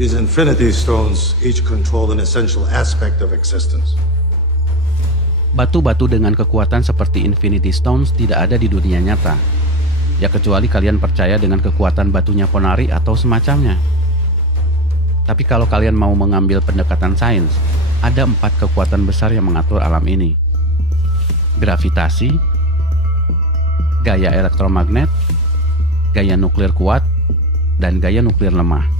These Infinity Stones each control an essential aspect of existence. Batu-batu dengan kekuatan seperti Infinity Stones tidak ada di dunia nyata. Ya kecuali kalian percaya dengan kekuatan batunya Ponari atau semacamnya. Tapi kalau kalian mau mengambil pendekatan sains, ada 4 kekuatan besar yang mengatur alam ini. Gravitasi, gaya elektromagnet, gaya nuklir kuat, dan gaya nuklir lemah.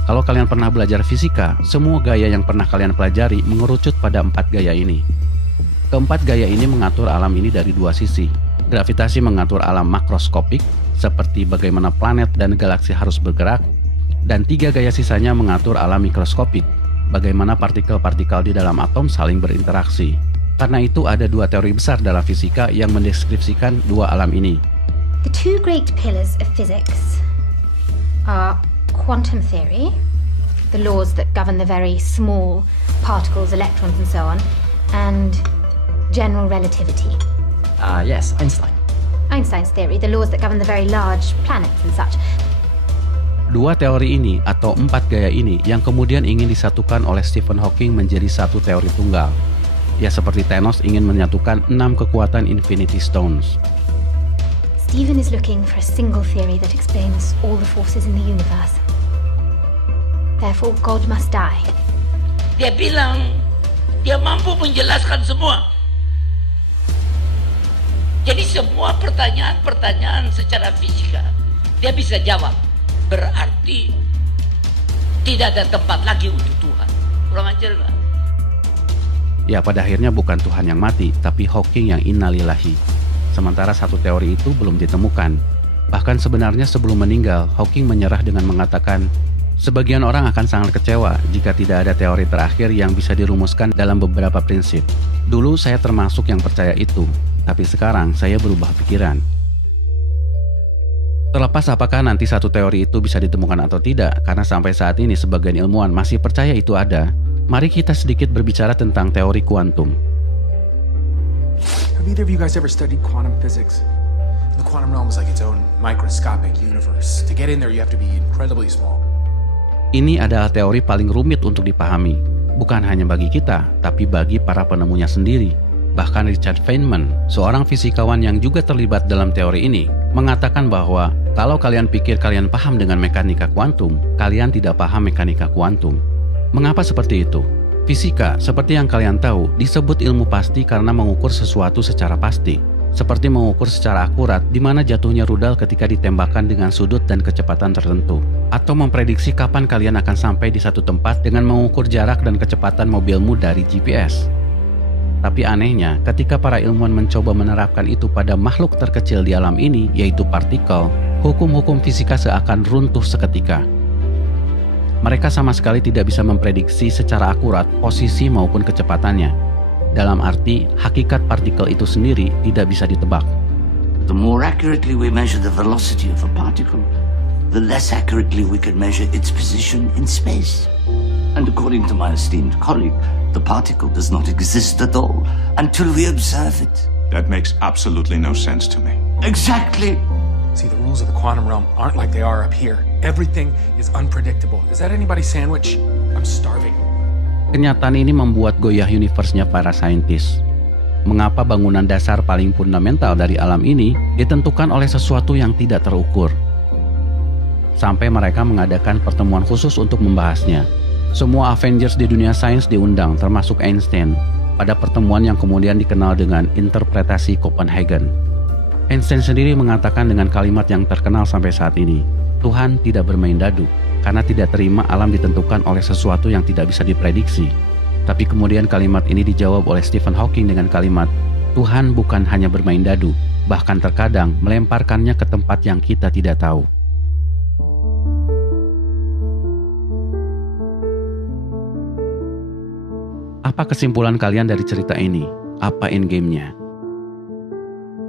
Kalau kalian pernah belajar fisika, semua gaya yang pernah kalian pelajari mengerucut pada 4 gaya ini. Keempat gaya ini mengatur alam ini dari 2 sisi. Gravitasi mengatur alam makroskopik, seperti bagaimana planet dan galaksi harus bergerak, dan 3 gaya sisanya mengatur alam mikroskopik, bagaimana partikel-partikel di dalam atom saling berinteraksi. Karena itu ada 2 teori besar dalam fisika yang mendeskripsikan 2 alam ini. The 2 great pillars of physics are quantum theory, the laws that govern the very small particles, electrons and so on, and general relativity. Yes, Einstein. Einstein's theory, the laws that govern the very large planets and such. 2 teori ini atau 4 gaya ini yang kemudian ingin disatukan oleh Stephen Hawking menjadi satu teori tunggal. Ya seperti Thanos ingin menyatukan 6 kekuatan Infinity Stones. Stephen is looking for a single theory that explains all the forces in the universe. Therefore, God must die. Dia bilang dia mampu menjelaskan semua. Jadi semua pertanyaan-pertanyaan secara fisika dia bisa jawab. Berarti tidak ada tempat lagi untuk Tuhan. Kurang ajar nggak? Ya pada akhirnya bukan Tuhan yang mati, tapi Hawking yang innalillahi. Sementara satu teori itu belum ditemukan. Bahkan sebenarnya sebelum meninggal, Hawking menyerah dengan mengatakan, sebagian orang akan sangat kecewa jika tidak ada teori terakhir yang bisa dirumuskan dalam beberapa prinsip. Dulu saya termasuk yang percaya itu, tapi sekarang saya berubah pikiran. Terlepas apakah nanti satu teori itu bisa ditemukan atau tidak, karena sampai saat ini sebagian ilmuwan masih percaya itu ada, mari kita sedikit berbicara tentang teori kuantum. Have either of you guys ever studied quantum physics? The quantum realm is like its own microscopic universe. To get in there, you have to be incredibly small. Ini adalah teori paling rumit untuk dipahami, bukan hanya bagi kita, tapi bagi para penemunya sendiri. Bahkan Richard Feynman, seorang fisikawan yang juga terlibat dalam teori ini, mengatakan bahwa kalau kalian pikir kalian paham dengan mekanika kuantum, kalian tidak paham mekanika kuantum. Mengapa seperti itu? Fisika, seperti yang kalian tahu, disebut ilmu pasti karena mengukur sesuatu secara pasti. Seperti mengukur secara akurat di mana jatuhnya rudal ketika ditembakkan dengan sudut dan kecepatan tertentu. Atau memprediksi kapan kalian akan sampai di satu tempat dengan mengukur jarak dan kecepatan mobilmu dari GPS. Tapi anehnya, ketika para ilmuwan mencoba menerapkan itu pada makhluk terkecil di alam ini, yaitu partikel, hukum-hukum fisika seakan runtuh seketika. Mereka sama sekali tidak bisa memprediksi secara akurat posisi maupun kecepatannya. Dalam arti, hakikat partikel itu sendiri tidak bisa ditebak. The more accurately we measure the velocity of a particle, the less accurately we can measure its position in space. And according to my esteemed colleague, the particle does not exist at all until we observe it. That makes absolutely no sense to me. Exactly. See, the rules of the quantum realm aren't like they are up here. Everything is unpredictable. Is that anybody's sandwich? I'm starving. Kenyataan ini membuat goyah universe-nya para saintis. Mengapa bangunan dasar paling fundamental dari alam ini ditentukan oleh sesuatu yang tidak terukur? Sampai mereka mengadakan pertemuan khusus untuk membahasnya. Semua Avengers di dunia sains diundang, termasuk Einstein, pada pertemuan yang kemudian dikenal dengan interpretasi Copenhagen. Einstein sendiri mengatakan dengan kalimat yang terkenal sampai saat ini, Tuhan tidak bermain dadu, karena tidak terima alam ditentukan oleh sesuatu yang tidak bisa diprediksi. Tapi kemudian kalimat ini dijawab oleh Stephen Hawking dengan kalimat, Tuhan bukan hanya bermain dadu, bahkan terkadang melemparkannya ke tempat yang kita tidak tahu. Apa kesimpulan kalian dari cerita ini? Apa endgame-nya?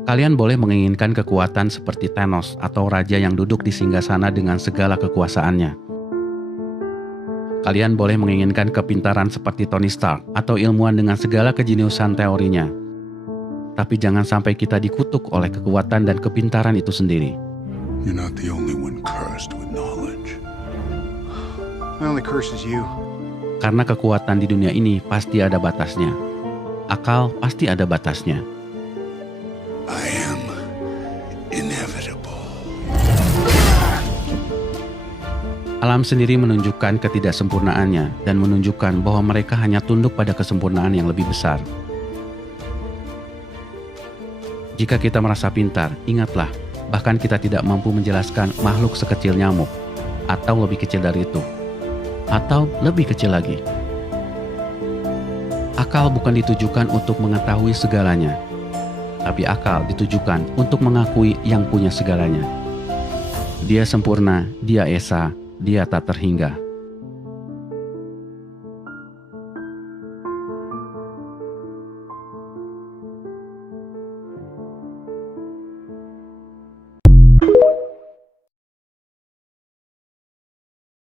Kalian boleh menginginkan kekuatan seperti Thanos atau raja yang duduk di singgasana dengan segala kekuasaannya. Kalian boleh menginginkan kepintaran seperti Tony Stark atau ilmuwan dengan segala kejeniusan teorinya. Tapi jangan sampai kita dikutuk oleh kekuatan dan kepintaran itu sendiri. You're not the only one cursed with knowledge. My only curse is you. Karena kekuatan di dunia ini pasti ada batasnya. Akal pasti ada batasnya. I am inevitable. Alam sendiri menunjukkan ketidaksempurnaannya dan menunjukkan bahwa mereka hanya tunduk pada kesempurnaan yang lebih besar. Jika kita merasa pintar, ingatlah, bahkan kita tidak mampu menjelaskan makhluk sekecil nyamuk, atau lebih kecil dari itu, atau lebih kecil lagi. Akal bukan ditujukan untuk mengetahui segalanya, tapi akal ditujukan untuk mengakui yang punya segalanya. Dia sempurna, dia esa, dia tak terhingga.